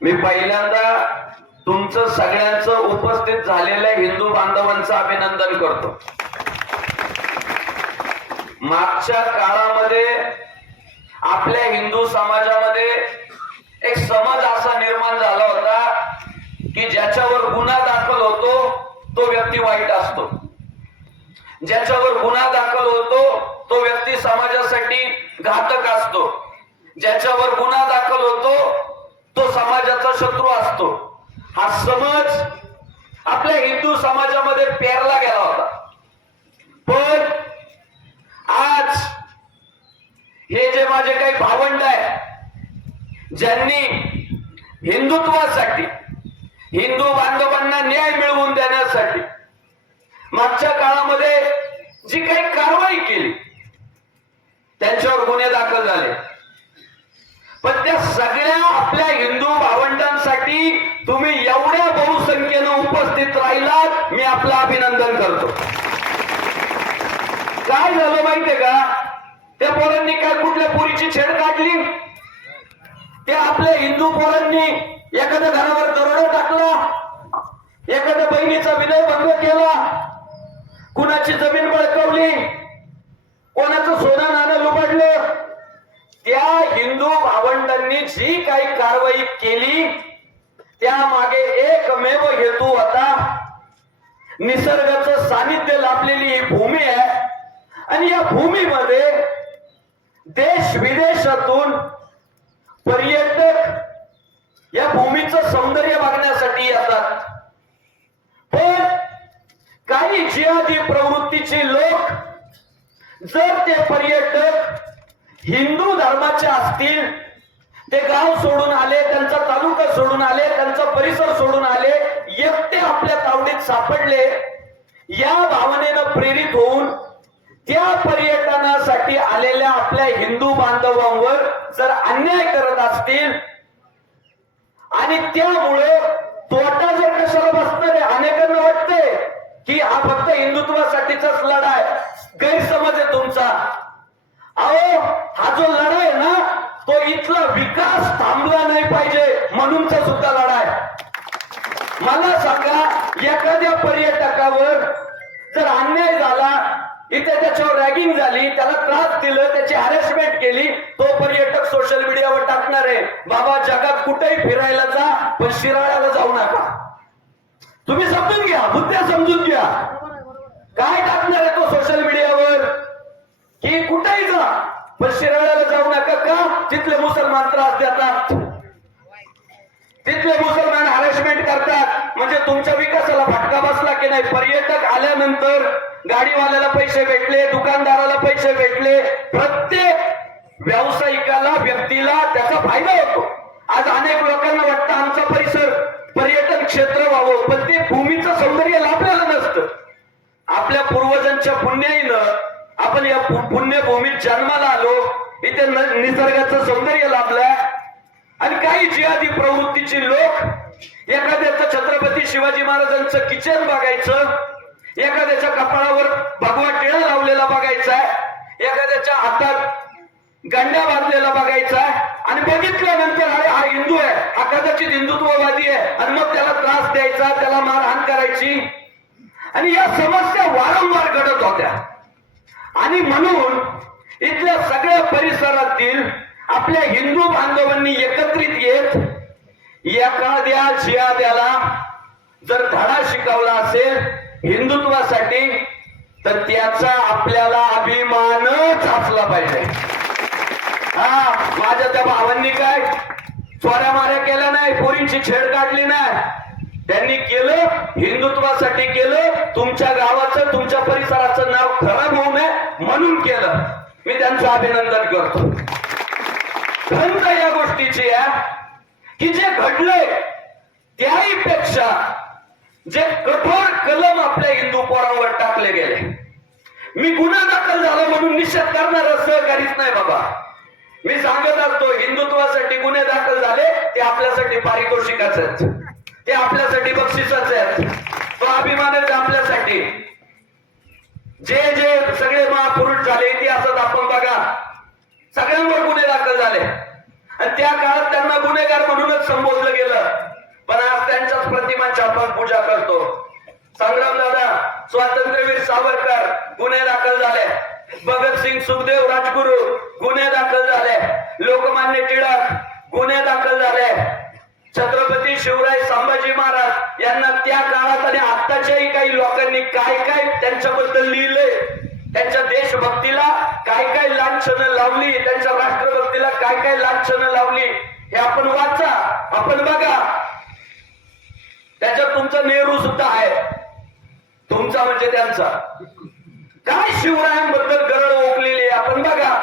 मी पहिल्यांदा तुमचं सगळ्यांचं उपस्थित झालेल्या हिंदू बांधवांचं अभिनंदन करतो। मागच्या काळामध्ये आपल्या हिंदू समाजामध्ये एक समज असा निर्माण झाला होता की ज्याच्यावर गुन्हा दाखल होतो तो व्यक्ती वाईट असतो, ज्याच्यावर गुन्हा दाखल होतो तो व्यक्ती समाजासाठी घातक असतो, ज्याच्यावर गुन्हा दाखल होतो तो समाजाचा शत्रू असतो। हा समज आपल्या हिंदू समाजामध्ये पेरला गेला होता। पण आज हे जे माझे काही भावंड आहे ज्यांनी हिंदुत्वासाठी हिंदू बांधवांना न्याय मिळवून देण्यासाठी मागच्या काळामध्ये जी काही कारवाई केली त्यांच्यावर गुन्हे दाखल झाले, पण त्या सगळ्या आपल्या हिंदू भावंडांसाठी तुम्ही एवढ्या बहुसंख्येनं उपस्थित राहिलात, मी आपलं अभिनंदन करतो। काय झालं माहितीये का, त्या पोरांनी काय कुठल्या पोरीची छेड काढली, त्या आपल्या हिंदू पोरांनी एखाद्या घरावर दरोडा टाकला, एखाद्या बहिणीचा विनयभंग केला, कुणाची जमीन बळकावली, कोणाचं सोनं नाणं लुबाडलं, त्या हिंदू भावंडांनी जी काही कारवाई केली त्यामागे एकमेव हेतू होता। निसर्गाचं सानिध्य लाभलेली ही भूमी आहे आणि या भूमीमध्ये देश विदेशातून पर्यटक या भूमीचं सौंदर्य बघण्यासाठी येतात। पण काही जिहादी प्रवृत्तीचे लोक जर ते पर्यटक हिंदू धर्माचे असतील, ते गाव सोडून आले, त्यांचा तालुका सोडून आले, त्यांचा परिसर सोडून आले, एकटे आपल्या तावडीत सापडले, या भावनेनं प्रेरित होऊन त्या पर्यटनासाठी आलेल्या आपल्या हिंदू बांधवांवर जर अन्याय करत असतील आणि त्यामुळे तोटा जर कशाला बसणार आहे, अनेकांना वाटते की हा फक्त हिंदुत्वासाठीचाच लढा आहे, गैरसमज आहे तुमचा। अहो, हा जो लढा आहे ना तो इथला विकास थांबला नाही पाहिजे म्हणूनचा सुद्धा लढा आहे। मला सांगा, एखाद्या पर्यटकावर जर अन्याय झाला, इथे त्याच्यावर रॅगिंग झाली, त्याला त्रास दिलं, त्याची हॅरेसमेंट केली, तो पर्यटक सोशल मीडियावर टाकणार आहे, बाबा जगात कुठेही फिरायला जा पण शिराळ्याला जाऊ नका। तुम्ही समजून घ्या, मुद्दा समजून घ्या। काय टाकणार आहे तो सोशल मीडियावर की कुठेही जा पण शिराळ्याला जाऊ नका, का तिथले मुसलमान त्रास देतात, तिथले मुसलमान हॅरेसमेंट करतात, म्हणजे तुमच्या विकासाला फटका बसला की नाही। पर्यटक आल्यानंतर गाडीवाल्याला पैसे भेटले, दुकानदाराला पैसे भेटले, प्रत्येक व्यावसायिकाला व्यक्तीला त्याचा फायदा होतो। आज अनेक लोकांना वाटतं आमचा परिसर पर्यटन क्षेत्र व्हावं, पण ते भूमीचं सौंदर्य लाभलेलं नसतं। आपल्या पूर्वजांच्या पुण्याईनं आपण या पुण्यभूमीत जन्माला आलो, इथे निसर्गाचं सौंदर्य लाभलंय आणि काही जिहादी प्रवृत्तीचे लोक एखाद्याचं छत्रपती शिवाजी महाराजांचं किचन बघायचं, एखाद्याच्या कपाळावर भगवा टिळा लावलेला बघायचा आहे, एखाद्याच्या हातात गंड्या बांधलेला बघायचा आहे आणि बघितल्यानंतर अरे हा हिंदू आहे, हा कदाचित हिंदुत्ववादी आहे आणि मग त्याला त्रास द्यायचा, त्याला मारहाण करायची, आणि या समस्या वारंवार घडत होत्या। आणि म्हणून इथल्या सगळ्या परिसरातील आपल्या हिंदू बांधवांनी एकत्रित येत एखाद्या जिहाद्याला जर धडा शिकवला असेल हिंदुत्वासाठी तर त्याचा आपल्याला अभिमानच असला पाहिजे। हा, माझ्या त्या भावांनी काय चोऱ्या माऱ्या केल्या नाही, पोरींची छेड काढली नाही, त्यांनी केलं हिंदुत्वासाठी केलं, तुमच्या गावाचं तुमच्या परिसराचं नाव खराब होऊ नये म्हणून केलं, मी त्यांचं अभिनंदन करतो। खंत या गोष्टीची आहे की जे घडलंय त्याही पेक्षा जे कठोर कलम आपल्या हिंदू पोरांवर टाकले गेले, मी गुन्हा दाखल झाला म्हणून निषेध करणारा सहकारीच नाही बाबा। मी सांगत असतो हिंदुत्वासाठी गुन्हे दाखल झाले ते आपल्यासाठी पारितोषिकाचे आहेत, ते आपल्यासाठी बक्षिसाचे आहेत, तो अभिमान आहे आपल्यासाठी। जे जे सगळे महापुरुष झाले इतिहासात आपण बघा, सगळ्यांवर गुन्हे दाखल झाले आणि त्या काळात त्यांना गुन्हेगार म्हणूनच संबोधलं गेलं। प्रतिमांची आपण पूजा करतो. संग्रामदादा, स्वातंत्र्यवीर सावरकर गुन्हे दाखल झाले. भगतसिंग, सुखदेव, राजगुरू गुन्हे दाखल झाले. लोकमान्य टिळक गुन्हे दाखल झाले. छत्रपती शिवराय संभाजी महाराज यांना त्या काळात आणि आताच्याही काही लोकांनी काय काय त्यांच्याबद्दल लिहिलंय, त्यांच्या देशभक्तीला काय काय लांछनं लावली, त्यांच्या राष्ट्रभक्तीला काय काय लांछनं लावली, हे आपण वाचा, आपण बघा. त्याच्यात तुमचा नेहरू सुद्धा आहे, तुमचा म्हणजे त्यांचा. काय शिवरायांबद्दल गरज ओकलेली आपण बघा.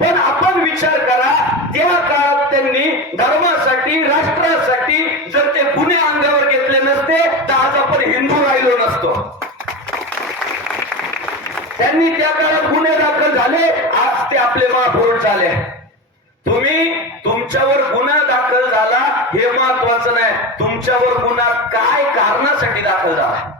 पण आपण विचार करा, त्या काळात त्यांनी धर्मासाठी, राष्ट्रासाठी जर ते गुन्हे अंगावर घेतले नसते तर आज आपण हिंदू राहिलो नसतो. त्यांनी त्या काळात गुन्हे दाखल झाले, आज ते आपले महापौर झाले. तुम्ही तुमच्यावर गुन्हा दाखल झाला हे महत्वाचं नाही, तुमच्यावर गुन्हा काय कारणासाठी दाखल झाला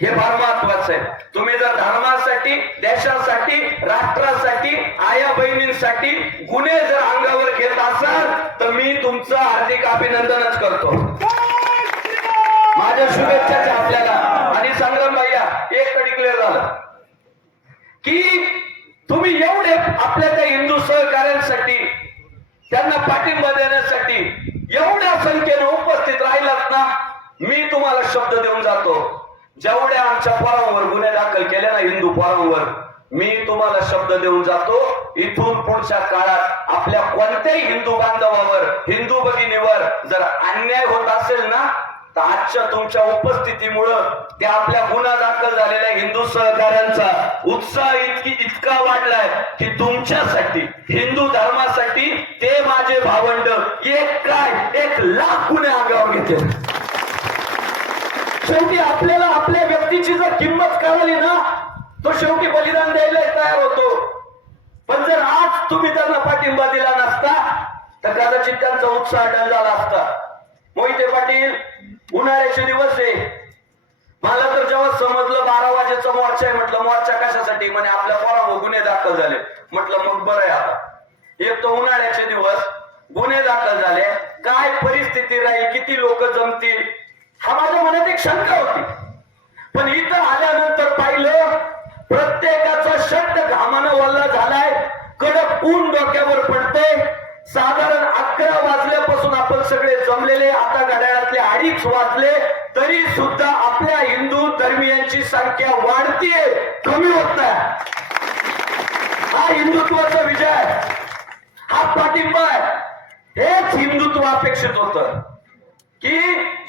हे फार महत्वाचं आहे. तुम्ही जर धर्मासाठी, देशासाठी, राष्ट्रासाठी, आया बहिणींसाठी गुन्हे जर अंगावर घेत असाल तर मी तुमचं हार्दिक अभिनंदनच करतो. माझ्या शुभेच्छा आपल्याला. आणि संग्राम भैया, एक तर डिक्लेअर झालं की तुम्ही एवढे आपल्या त्या हिंदू सहकार्यांसाठी, त्यांना पाठिंबा देण्यासाठी एवढ्या संख्येने उपस्थित राहिलात ना, मी तुम्हाला शब्द देऊन जातो. जेवढ्या आमच्या पोरांवर गुन्हे दाखल केले ना, हिंदू पोरांवर, मी तुम्हाला शब्द देऊन जातो, इथून पुढच्या काळात आपल्या कोणत्याही हिंदू बांधवावर, हिंदू भगिनीवर जर अन्याय होत असेल ना, तर आजच्या तुमच्या उपस्थितीमुळं त्या आपल्या गुन्हा दाखल झालेल्या हिंदू सहकार्यांचा उत्साह इतका वाढलाय की तुमच्यासाठी, हिंदू धर्मासाठी ते माझे भावंड एक काय 1,00,000 गुन्हे अंगावर घेते. शेवटी आपल्याला आपल्या व्यक्तीची जर किंमत कळली ना, तो शेवटी बलिदान द्यायला तयार होतो. पण जर आज तुम्ही त्यांना पाठिंबा दिला नसता तर कदाचित त्यांचा उत्साह डल झाला असता. मोहिते पाटील, उन्हाळ्याचे दिवस आहे. मला तर जेव्हा समजलं 12 वाजेचा मोर्चा आहे, म्हटलं मोर्चा कशासाठी, म्हणे आपल्या पोरावर गुन्हे दाखल झाले. म्हटलं मग बरं आहे. आता एक तर उन्हाळ्याचे दिवस, गुन्हे दाखल झाले, काय परिस्थिती राहील, किती लोक जमतील, हा माझ्या मनात एक शंका होती. पण इथं आल्यानंतर पाहिलं प्रत्येकाचा शब्द घामानं वल्ला झालाय, कडक ऊन डोक्यावर पडते. साधारण 11 वाजल्यापासून आपण सगळे जमलेले, आता घड्याळातले 2:30 वाजले तरी सुद्धा आपल्या हिंदू धर्मीयांची संख्या वाढतीये, कमी होत नाही. हा हिंदुत्वाचा विजय आहे, हा पाठिंबा आहे. हेच हिंदुत्व अपेक्षित होतं कि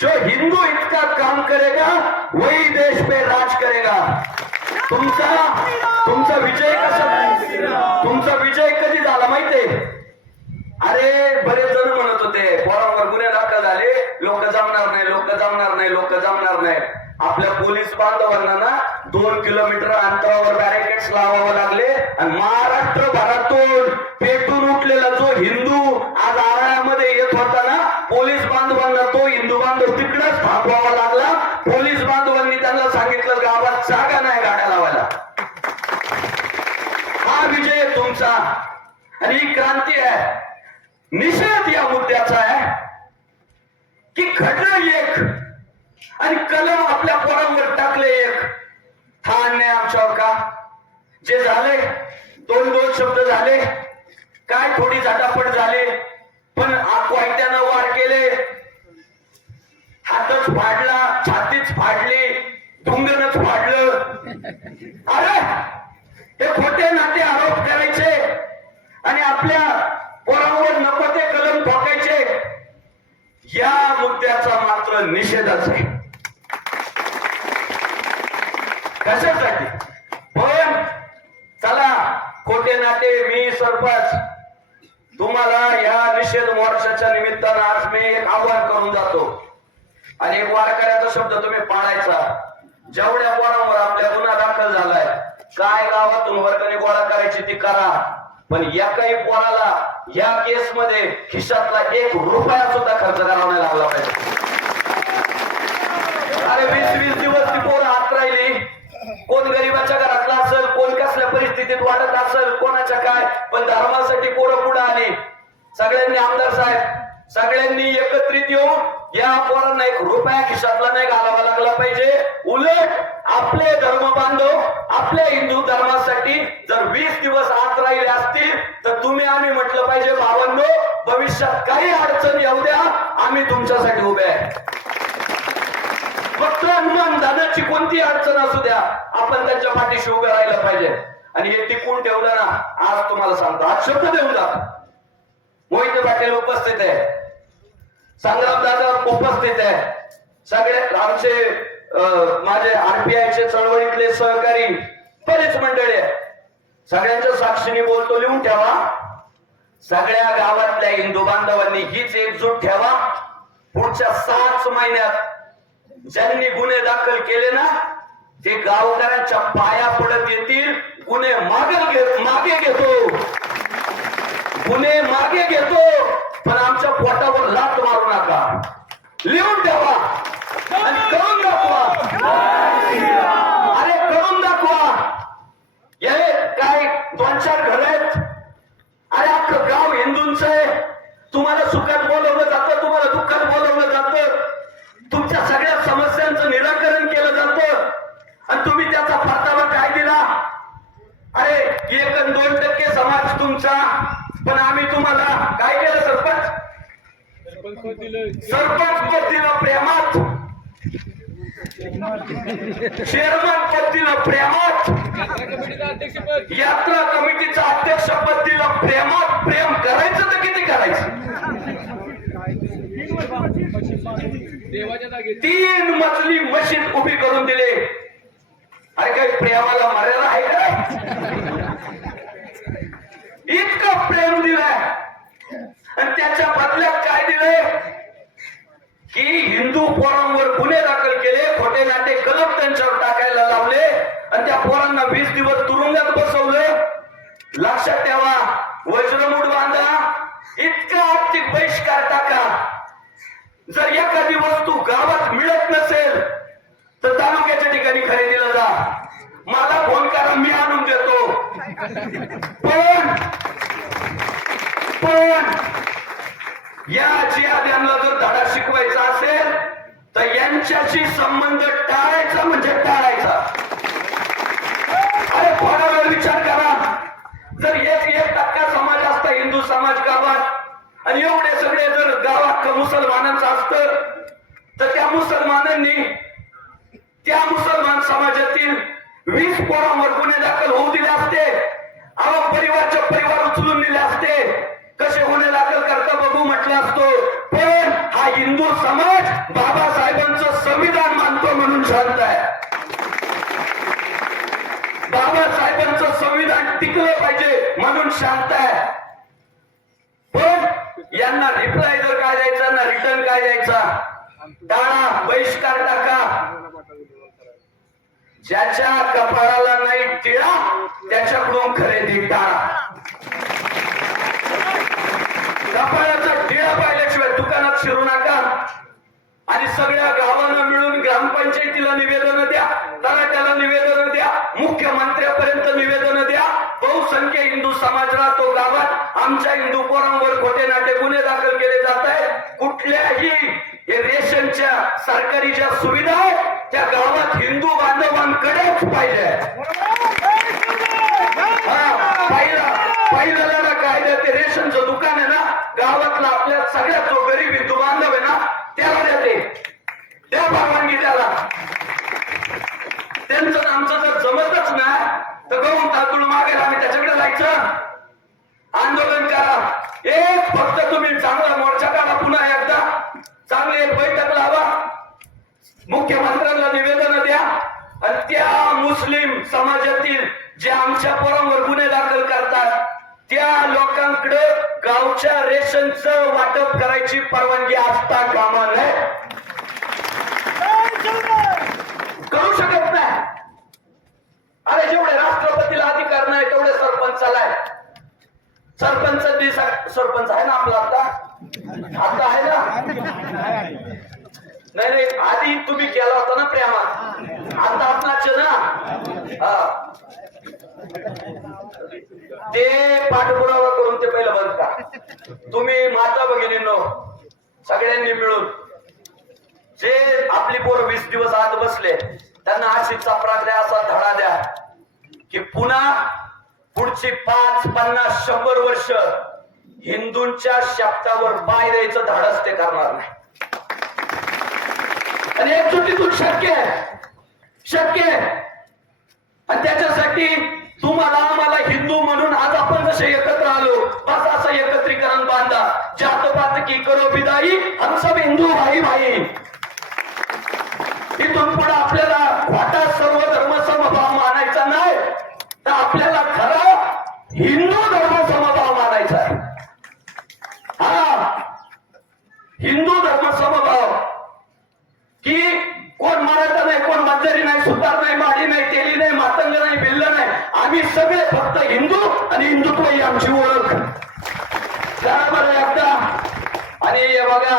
जो हिंदू इतका काम करेगा वही देश पे राज करेगा. तुमचा विजय कसा, तुमचा विजय कधी झाला माहितीये? अरे बरेच जण म्हणत होते पोरांवर गुन्हे दाखल झाले, लोक जमणार नाही, लोक जमणार नाही, लोक जमणार नाही. आपल्या पोलीस बांधवांना ना 2 किलोमीटर अंतरावर बॅरिकेड्स लावावे लागले आणि महाराष्ट्रभरातून पेटून उठलेला जो हिंदू आज आरायामध्ये येत होता ना, पोलीस बांधवांना तो हिंदू बांधव तिकडेच थांबवावा लागला. पोलीस बांधवांनी त्यांना सांगितलं गावात जागा नाही गाड्या लावायला. हा विजय तुमचा आणि ही क्रांती आहे. निषेध या मुद्द्याचा आहे की घडलं एक आणि कलम आपल्या पोरांवर टाकले एक. हा अन्याय आमच्यावर का? जे झाले 2 शब्द झाले, काय थोडी झटापट झाले, पण वाईट्यानं वार केले, हातच फाडला, छातीच फाडली, ढुंगणच फाडलं. अरे हे खोटे नाते आरोप करायचे आणि आपल्या पोरांवर नको ते कलम ठोकायचे, या मुद्द्याचा मात्र निषेधच आहे. कशासाठी? पण चला खोटे नाते, मी सरपंच तुम्हाला या निषेध मोर्चाच्या निमित्तानं आज मी एक आवाहन करून जातो आणि एक वारकऱ्याचा शब्द तुम्ही पाळायचा. जेवढ्या पोरांवर आपल्या गुन्हा दाखल झालाय, काय गावातून वर्गणी गोळा करायची ती करा, पण एकाही पोराला या केसमध्ये खिशातला 1 रुपया सुद्धा खर्च करावा नाही लागला पाहिजे. अरे 20-20 दिवस ती पोरं आत राहिली, कोण गरीबाच्या घरातला असेल, कोण कसल्या परिस्थितीत वाटत असेल, कोणाच्या काय, पण धर्मासाठी पोरं पुढे आली. सगळ्यांनी, आमदार साहेब सगळ्यांनी एकत्रित येऊन या पोरांना एक रुपया खिशातला नाही घालावा लागला पाहिजे. उलट आपले धर्म बांधव आपल्या हिंदू धर्मासाठी जर 20 दिवस आत राहिले असतील तर तुम्ही आम्ही म्हटलं पाहिजे, भावांनो भविष्यात काही अडचण येऊ द्या, आम्ही तुमच्यासाठी उभे आहे. फक्त अनुमान दादाची कोणती अडचण असू द्या, आपण त्यांच्या पाठीशी उभे राहिलं पाहिजे. आणि हे टिकून ठेवलं ना, आज तुम्हाला सांगतो, आज शब्द देऊन जा. मोहिते पाटील उपस्थित आहे, संग्राम दादा उपस्थित आहे, सगळे आमचे माझे आरपीआयचे चळवळीतले सहकारी बरेच मंडळी आहे. सगळ्यांच्या साक्षीने बोलतो, लिहून ठेवा. सगळ्या गावातल्या हिंदू बांधवांनी हीच एकजूट ठेवा. पुढच्या 6 महिन्यात ज्यांनी गुन्हे दाखल केले ना, ते गावकऱ्यांच्या पाया पडत येतील. गुन्हे मागे घेतो, गुन्हे मागे घेतो, पण आमच्या पोटावर लात मारू नका. लिहून ठेवा आणि करून दाखवा. अरे करून दाखवा. हे काय 2-4 घर आहेत? अरे अख्खं गाव हिंदूंचं आहे. तुम्हाला सुखात बोलवलं जातं, तुम्हाला दुःखात बोलवलं जातं, तुमच्या सगळ्या समस्यांचं निराकरण केलं जातं आणि तुम्ही त्याचा परतावा काय दिला? अरे 1-2% समाज तुमचा, पण आम्ही तुम्हाला काय केलं? सरपंच पद दिलं प्रेमात, चेअरमन पद दिलं प्रेमात, यात्रा कमिटीचं अध्यक्षपद दिलं प्रेमात. प्रेम करायचं तर किती करायचं? 3 मजली मशीद उभी करून दिले. अरे काही प्रेमाला मर्यादा आहे का? इतकं प्रेम दिलंय आणि त्याच्या बदल्यात काय दिलंय की हिंदू पोरांवर गुन्हे दाखल केले, खोटे नाटे कलम त्यांच्यावर टाकायला लावले आणि त्या पोरांना 20 दिवस तुरुंगात बसवलं. लक्षात ठेवा, वज्रमूठ बांधा, इतका आर्थिक बहिष्कार टाका. जर एखादी वस्तू गावात मिळत नसेल तर तालुक्याच्या ठिकाणी खरेदीला जा, मला फोन करा, मी आणून देतो. पण या जिहाद्यांना जर धडा शिकवायचा असेल तर यांच्याशी संबंध टाळायचा म्हणजे टाळायचा. अरे थोडा वेळ विचार करा, जर 1% समाज असता हिंदू समाज गावात आणि एवढे सगळे जर गावात मुसलमानांचं असतं तर त्या मुसलमानांनी त्या मुसलमान समाजातील 20 पोरांवर गुन्हे दाखल होऊ दिले असते. परिवारचे परिवार उचलून दिले असते. कसे गुन्हे दाखल करता बघू म्हटलं असतो. पण हा हिंदू समाज बाबासाहेबांचं संविधान मानतो म्हणून शांत आहे. बाबासाहेबांचं संविधान टिकलं पाहिजे म्हणून शांत आहे. पण यांना रिप्लाय जर काय द्यायचा ना रिटर्न काय द्यायचा, टाळा, बहिष्कार टाका. ज्याच्या कपाळाला नाही टिळा त्याच्याकडून खरेदी टाळा. कपाळाचा टिळा पाहिल्याशिवाय दुकानात शिरू नका. आणि सगळ्या गावांना मिळून ग्रामपंचायतीला निवेदन द्या, तलाट्याला निवेदन द्या, मुख्यमंत्र्यापर्यंत निवेदन द्या. बहुसंख्य हिंदू समाज राहतो गावात, आमच्या हिंदू पोरांवर खोटे नाटे गुन्हे दाखल केले जात आहेत. कुठल्याही रेशनच्या सरकारी ज्या सुविधा आहेत त्या गावात हिंदू बांधवांकडेच पाहिजे. पहिला लढा कायदा ते रेशनचं दुकान आहे ना गावातला, आपल्या सगळ्यात जो गरीब हिंदू बांधव आहे ना त्याला देते, त्या परवानगी त्याला. त्यांचं आमचं जर जमतच नाही तर गहू तांदूळ मागेल, आम्ही त्याच्याकडे जायचं, आंदोलन करा. एक फक्त तुम्ही चांगला मोर्चा काढा, पुन्हा एकदा चांगली एक बैठक लावा, मुख्यमंत्र्यांना निवेदन द्या आणि त्या मुस्लिम समाजातील जे आमच्या पोरांवर गुन्हे दाखल करतात त्या लोकांकडे गावच्या रेशनचं वाटप करायची परवानगी असता कामा नये. करू शकत नाही. अरे जेवढे राष्ट्रपतीला अधिकार नाही तेवढे सरपंचाला आहे. सरपंच आहे ना आपला आता आहे ना? नाही आधी तुम्ही केला होता ना प्रेमात, आता आपलाच ना. ते पाठपुरावा करून ते पहिलं बंद का. तुम्ही माता भगिनींनो सगळ्यांनी मिळून जे आपली पोरं 20 दिवस आत बसले त्यांना अशी चपराक द्या, असा धडा द्या की पुन्हा पुढची 5, 50, 100 वर्ष हिंदूंच्या शब्दावर पाय द्यायचं धाडस ते करणार नाही. आणि एकजुटीतून शक्य आहे. आणि त्याच्यासाठी तुम्हाला आम्हाला हिंदू म्हणून आज आपण जसे एकत्र आलो बस असं एकत्रीकरण बांधा. जात पात की करो विदाई, हम सब हिंदू भाई भाई. इथून पुढे आपल्याला वाटा सर्व धर्म समभाव मानायचा नाही, तर आपल्याला खरा हिंदू धर्म समभाव मानायचा आहे. हा हिंदू धर्म समभाव की कोण मराठा नाही, कोण मज्जारी नाही, सुतार नाही, माडी नाही, तेली नाही, मातंग नाही, भिल्ल नाही, आम्ही सगळे फक्त हिंदू आणि हिंदुत्व ही आमची ओळख. बरं एकदा. आणि हे बघा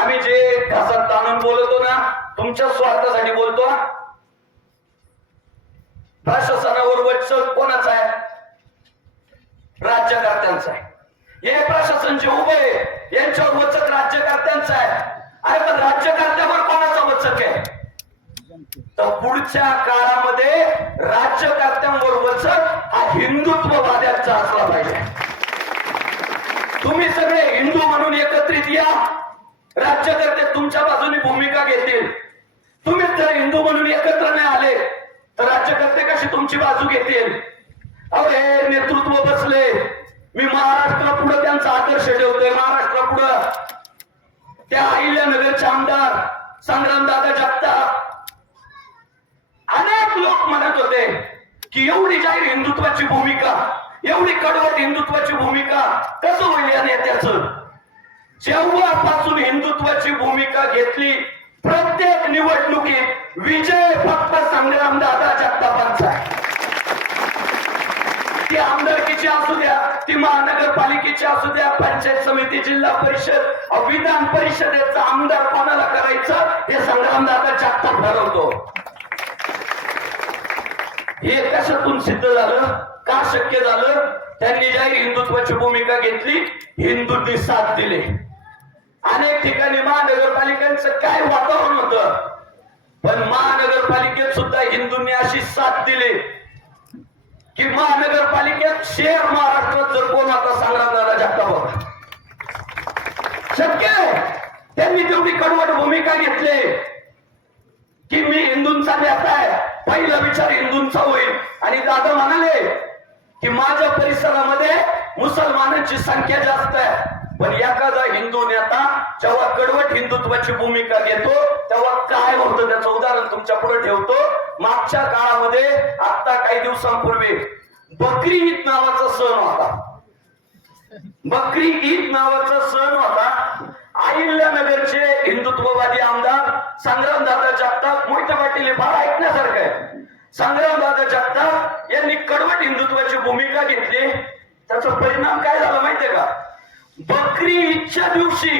आम्ही जे घासात ताणून बोलतो ना तुमच्या स्वार्थासाठी बोलतो. प्रशासनावर वचक कोणाचा आहे? राज्यकर्त्यांचा आहे. हे प्रशासन जे उभे आहे यांच्यावर वचक राज्यकर्त्यांचा आहे. अरे पण राज्यकर्त्यावर कोणाचा वचक आहे? तर पुढच्या काळामध्ये राज्यकर्त्यांवर वचक हा हिंदुत्ववाद्यांचा असला पाहिजे. तुम्ही सगळे हिंदू म्हणून एकत्रित या, राज्यकर्ते तुमच्या बाजूने भूमिका घेतील. तुम्ही जर हिंदू म्हणून एकत्र नाही आले तर राज्यकर्ते कशी तुमची बाजू घेतील? अहो हे नेतृत्व बसले, मी महाराष्ट्रापुढे त्यांचा आदर्श ठेवतोय. महाराष्ट्रापुढं त्या अहिल्यानगरचे आमदार संग्रामदादा जगताप अनेक लोक म्हणत होते की एवढी जाहीर हिंदुत्वाची भूमिका, एवढी कडवट हिंदुत्वाची भूमिका कसं होईल या नेत्याचं? जेव्हापासून हिंदुत्वाची भूमिका घेतली प्रत्येक निवडणुकीत विजय फक्त संग्रामदादा जगतापांचा. ती आमदारकीची असू द्या, ती महानगरपालिकेची असू द्या, पंचायत समिती, जिल्हा परिषद, विधान परिषदेचा आमदार कोणाला करायचं हे संग्रामदादा जगताप ठरवतो. हे कशातून सिद्ध झालं? का शक्य झालं? त्यांनी जाहीर हिंदुत्वाची भूमिका घेतली, हिंदूंनी साथ दिले. अनेक ठिकाणी महानगरपालिकांचं काय वातावरण होतं, पण महानगरपालिकेत सुद्धा हिंदूंनी अशी साथ दिली की महानगरपालिकेत शेअर महाराष्ट्रात जर कोण आता संग्रामदादा जगताप होता. शक्य आहे. त्यांनी तेवढी कडवट भूमिका घेतली की मी हिंदूंचा नेता आहे, पहिला विचार हिंदूंचा होईल. आणि दादा म्हणाले की माझ्या परिसरामध्ये मुसलमानांची संख्या जास्त आहे, पण एखादा हिंदू नेता जेव्हा कडवट हिंदुत्वाची भूमिका घेतो तेव्हा काय होतं त्याचं उदाहरण तुमच्या पुढे ठेवतो. मागच्या काळामध्ये आता काही दिवसांपूर्वी बकरी ईद नावाचा सण होता. बकरी ईद नावाचा सण होता. अहिल्यानगरचे हिंदुत्ववादी आमदार संग्रामदादा जगताप, मोहिते पाटील हे फार ऐकण्यासारखं आहे. संग्रामदादा जगताप यांनी कडवट हिंदुत्वाची भूमिका घेतली. त्याचा परिणाम काय झाला माहितीये का? बकरी ईदच्या दिवशी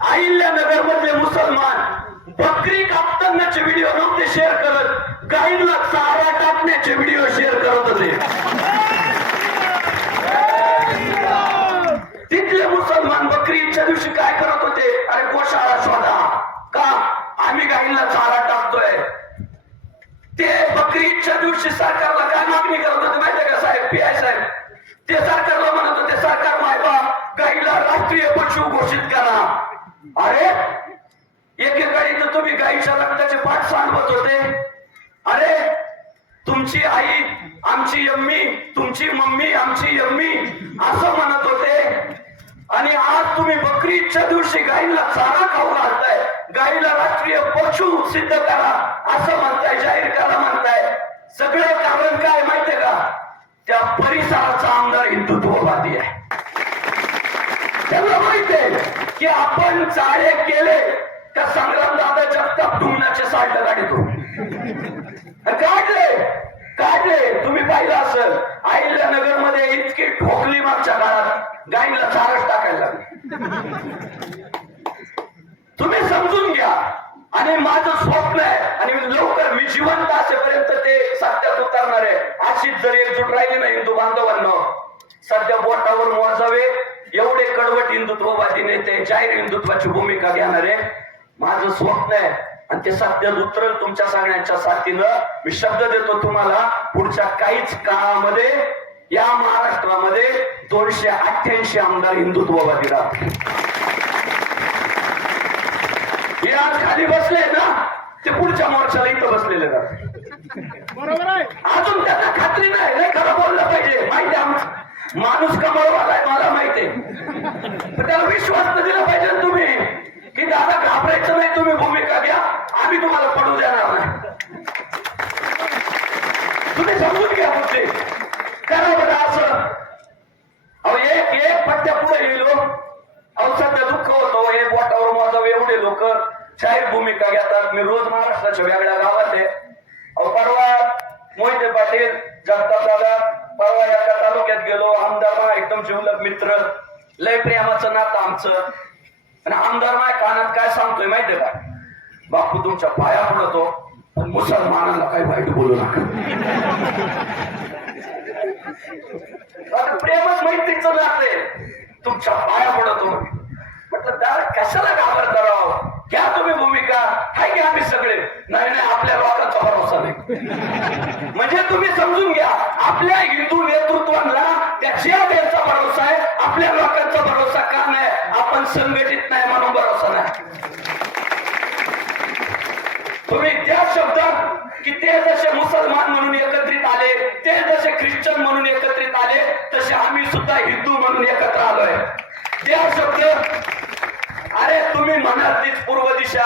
अहिल्यानगर मधले मुसलमान बकरी कापतानाचे व्हिडिओ नव्हते शेअर करत, गाईंना चारा टाकण्याचे व्हिडिओ शेअर करत होते. तिथले मुसलमान बकरी ईदच्या दिवशी काय करत होते? अरे गोशाळा शोधा, का आम्ही गाईंना चारा टाकतोय. ते बकरी ईदच्या दिवशी सरकारला काय मागणी करत होते माहितीये का साहेब? पी.आय. साहेब ते सरकारला म्हणत होते, सरकार मायबाप गाईला राष्ट्रीय पशु घोषित करा. अरे एकेकाळी तर तुम्ही गाईच्या रक्ताचे पाठ सांगत होते. अरे तुमची आई आमची यम्मी, तुमची मम्मी आमची यम्मी असं म्हणत होते. आणि आज तुम्ही बकरी ईदच्या दिवशी गाईला चारा खाऊ घालताय, गाईला राष्ट्रीय पशु सिद्ध करा असं म्हणताय, जाहीर करा म्हणताय. सगळं कारण काय माहितीये का? त्या परिसराचा आमदार हिंदुत्ववादी आहे. त्यांना माहितीये की आपण चाळे केले तर संग्रामदादा जगताप डुंगणाचे साल्ट काढतो. काढले तुम्ही पाहिलं असेल अहिल्यानगर मध्ये इतकी ठोकली मागच्या काळात, गाईला चारच टाकायला लागली. तुम्ही समजून घ्या. आणि माझं स्वप्न आहे आणि लवकर मी जिवंत असेपर्यंत ते सत्यात उतरणार आहे. अशीच जर एकजूट राहिली ना हिंदू बांधवांना, सध्या बोटावर मोजावे एवढे कडवट हिंदुत्ववादी नेते, जाहीर हिंदुत्वाची भूमिका घेणारे माझं स्वप्न आहे आणि ते सत्यात उतरल तुमच्या सगळ्यांच्या साथीनं. मी शब्द देतो तुम्हाला, पुढच्या काहीच काळामध्ये या महाराष्ट्रामध्ये 288 आमदार हिंदुत्ववादी राहतील. हे आज खाली बसले ना, ते पुढच्या मोर्चाला इथं बसलेले राहतील. बरोबर आहे. अजून त्यांना खात्री नाही खरं बोललं पाहिजे. माहिती आहे माणूस कमळवाला आहे, मला माहिती आहे, पण त्याला विश्वास तर दिला पाहिजे तुम्ही की दादा घाबरायचं नाही, तुम्ही भूमिका घ्या, आम्ही तुम्हाला पडू देणार नाही. तुम्ही समजून घ्या मुद्दे, करा बरं असं. अहो एक पट्ट्या पुढे गेलो, अहो सध्या दुःख होतो, हे बोटावर माझा एवढे लोक जाहीर भूमिका घेतात. मी रोज महाराष्ट्राच्या वेगळ्या गावात आहे. अहो परवा मोहिते पाटील, जगताप दादा, परवा एका तालुक्यात गेलो, आमदार एकदम जिवलग मित्र, लय प्रेमाचं नातं आमचं. आणि आमदार माझ्या कानात काय सांगतोय माहितीये का, बापू तुमच्या पाया पडतो पण मुसलमानांना काही वाईट बोलू नका. प्रेमच मैत्रीचं नातं आहे, तुमच्या पाया पडतो. म्हटलं दादा कशाला घाबरता राव, घ्या तुम्ही भूमिका, हाय की आम्ही सगळे. नाही आपल्या लोकांचा भरोसा नाही. म्हणजे तुम्ही समजून घ्या, आपल्या हिंदू नेतृत्वाला त्याच्या त्यांचा भरोसा आहे, आपल्या लोकांचा भरोसा का नाही? आपण संघटित नाही म्हणून भरोसा नाही. तुम्ही त्या शब्दात की ते जसे मुसलमान म्हणून एकत्रित आले, ते जसे ख्रिश्चन म्हणून एकत्रित आले, तसे आम्ही सुद्धा हिंदू म्हणून एकत्र आलोय. त्या शब्द, अरे तुम्ही म्हणाल तीच पूर्व दिशा,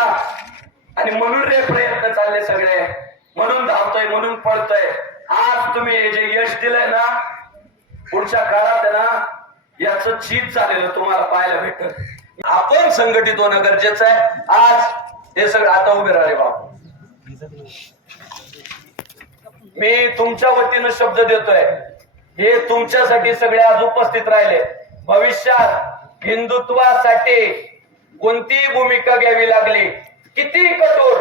आणि म्हणून रे प्रयत्न चालले सगळे, म्हणून धावतोय, म्हणून पळतोय. आज तुम्ही जे यश दिलंय ना, पुढच्या काळात ना याचं चीज झालेलं तुम्हाला पाहायला भेटत. आपण संघटित होणं गरजेचं आहे. आज हे सगळं आता उभे राहिले बाबा, मी तुमच्या वतीनं शब्द देतोय, हे तुमच्यासाठी सगळे आज उपस्थित राहिले. भविष्यात हिंदुत्वासाठी कोणतीही भूमिका घ्यावी लागली, किती कठोर,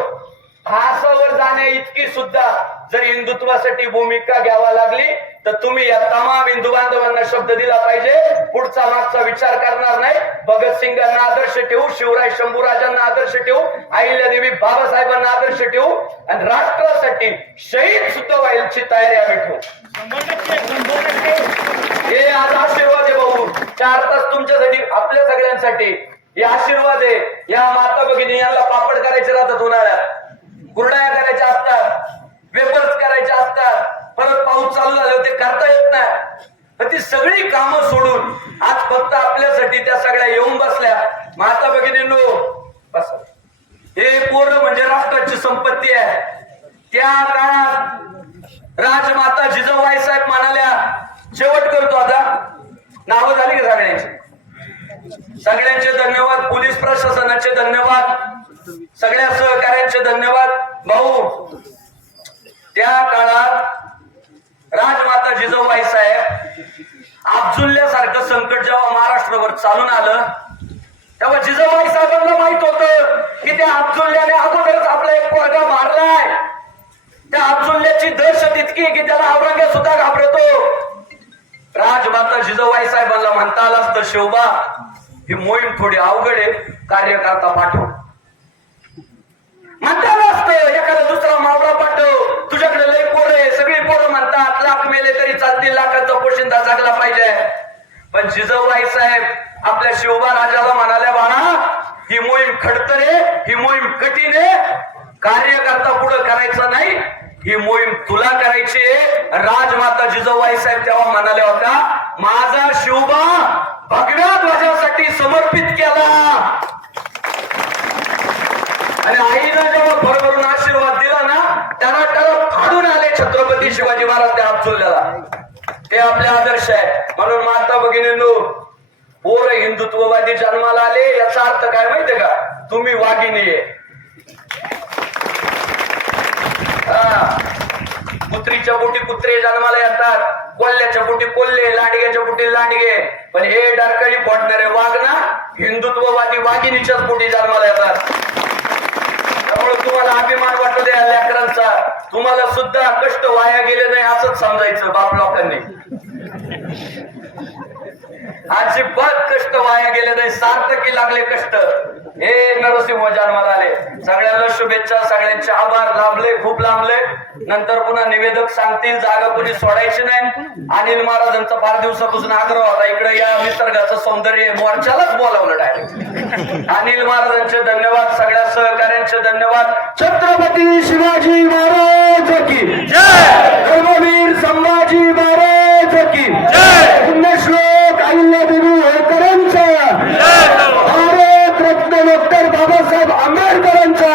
फासावर जाण्या इतकी सुद्धा जर हिंदुत्वासाठी भूमिका घ्यावा लागली, तर तुम्ही या तमाम हिंदू बांधवांना शब्द दिला पाहिजे, पुढचा मागचा विचार करणार नाही. भगतसिंगांना आदर्श ठेवू, शिवराय शंभूराजांना आदर्श ठेवू, अहिल्यादेवी बाबासाहेबांना आदर्श ठेवू, आणि राष्ट्रासाठी शहीद सुद्धा व्हायची तयारी आम्ही ठेवू. हे आज आशीर्वाद आहे भाऊ, 4 तास तुमच्यासाठी, आपल्या सगळ्यांसाठी हे आशीर्वाद आहे. या माता भगिनी यांना पापड करायचे राहतात, उन्हाळ्यात कुरड्या करायच्या असतात, वेपर्स करायचे असतात, परत पाऊस चालू झालं ते करता येत नाही. तर ती सगळी कामं सोडून आज फक्त आपल्यासाठी त्या सगळ्या येऊन बसल्या. माता भगिनींनो बस, हे पोरं म्हणजे राष्ट्राची संपत्ती आहे. त्या काळात राजमाता जिजाबाई साहेब म्हणाल्या, शेवट करतो आता, नावं झाली का सगळ्यांची? सगळ्यांचे धन्यवाद, पोलीस प्रशासनाचे धन्यवाद, सगळ्या सहकार्यांचे धन्यवाद. भाऊ, त्या काळात राजमाता जिजाबाई साहेब, अब्दुल्ल्यासारखं संकट जेव्हा महाराष्ट्रावर चालून आलं, तेव्हा जिजाबाई साहेबांना माहित होतं की त्या अब्दुल्ल्याने अगोदरच आपला एक पोरगा मारलाय. त्या अब्दुल्ल्याची दहशत इतकी की त्याला औरंगजेब सुद्धा घाबरतो. राजमाता जिजाबाई साहेबांना म्हणता आलं असतं, शिवबा ही मोहीम थोडी अवघड आहे, कार्यकर्ता पाठव. म्हणता आलं असतं एखादा दुसरा मावळा पाठव, तुझ्याकडे लई पोरं आहे, सगळी पोरं म्हणतात लाख मेले तरी चालतील, लाखाचा पोशिंदा जगला पाहिजे. पण जिजाबाई साहेब आपल्या शिवबा राजाला म्हणाल्या, बाळा ही मोहीम खडतर आहे, ही मोहीम कठीण आहे, कार्यकर्ता पुढं करायचं नाही, ही मोहीम तुला करायची आहे. राजमाता जिजाबाई साहेब तेव्हा म्हणाल्या होत्या, माझा शिवबा भगव्या ध्वजासाठी समर्पित केला. आणि आईनं जेव्हा भरभरून आशीर्वाद दिला ना, त्याला फाडून आले छत्रपती शिवाजी महाराज त्या अब्दुल्ल्याला. ते आपले आदर्श आहे. म्हणून माता भगिनींनो, पोरं हिंदुत्ववादी जन्माला आले, याचा अर्थ काय माहितीये का? तुम्ही वाघिणी आहे. कुत्रीच्या पोटी कुत्रे जन्माला येतात, कोल्ह्याच्या पोटी कोल्हे, लांडग्याच्या पोटी लांडगे, पण हे डरकाळी फोडणारे वाघ ना हिंदुत्ववादी वाघिणीच्याच पोटी जन्माला येतात. त्यामुळे तुम्हाला अभिमान वाटू द्या लेकरांचा, तुम्हाला सुद्धा कष्ट वाया गेले नाही असंच समजायचं बाप लोकांनी. अजिबात कष्ट वाया गेले नाही, सार्थकी लागले कष्ट. हे नरसिंह जन्माला आले. सगळ्यांना शुभेच्छा, सगळ्यांचे आभार. लांबले, खूप लांबले. नंतर पुन्हा निवेदक सांगतील, जागा कोणी सोडायची नाही. अनिल महाराजांचा फार दिवसापासून आग्रह होता, इकडे या, निसर्गाचं सौंदर्य, मोर्चालाच बोलावलं डायरेक्ट. अनिल महाराजांचे धन्यवाद, सगळ्या सहकार्यांचे धन्यवाद. छत्रपती शिवाजी महाराज की जय, धर्मवीर संभाजी महाराज की जय, पुण्यश्लोक अहिल्यादेवी होळकरांचा, भारत रत्न डॉक्टर बाबासाहेब आंबेडकरांचा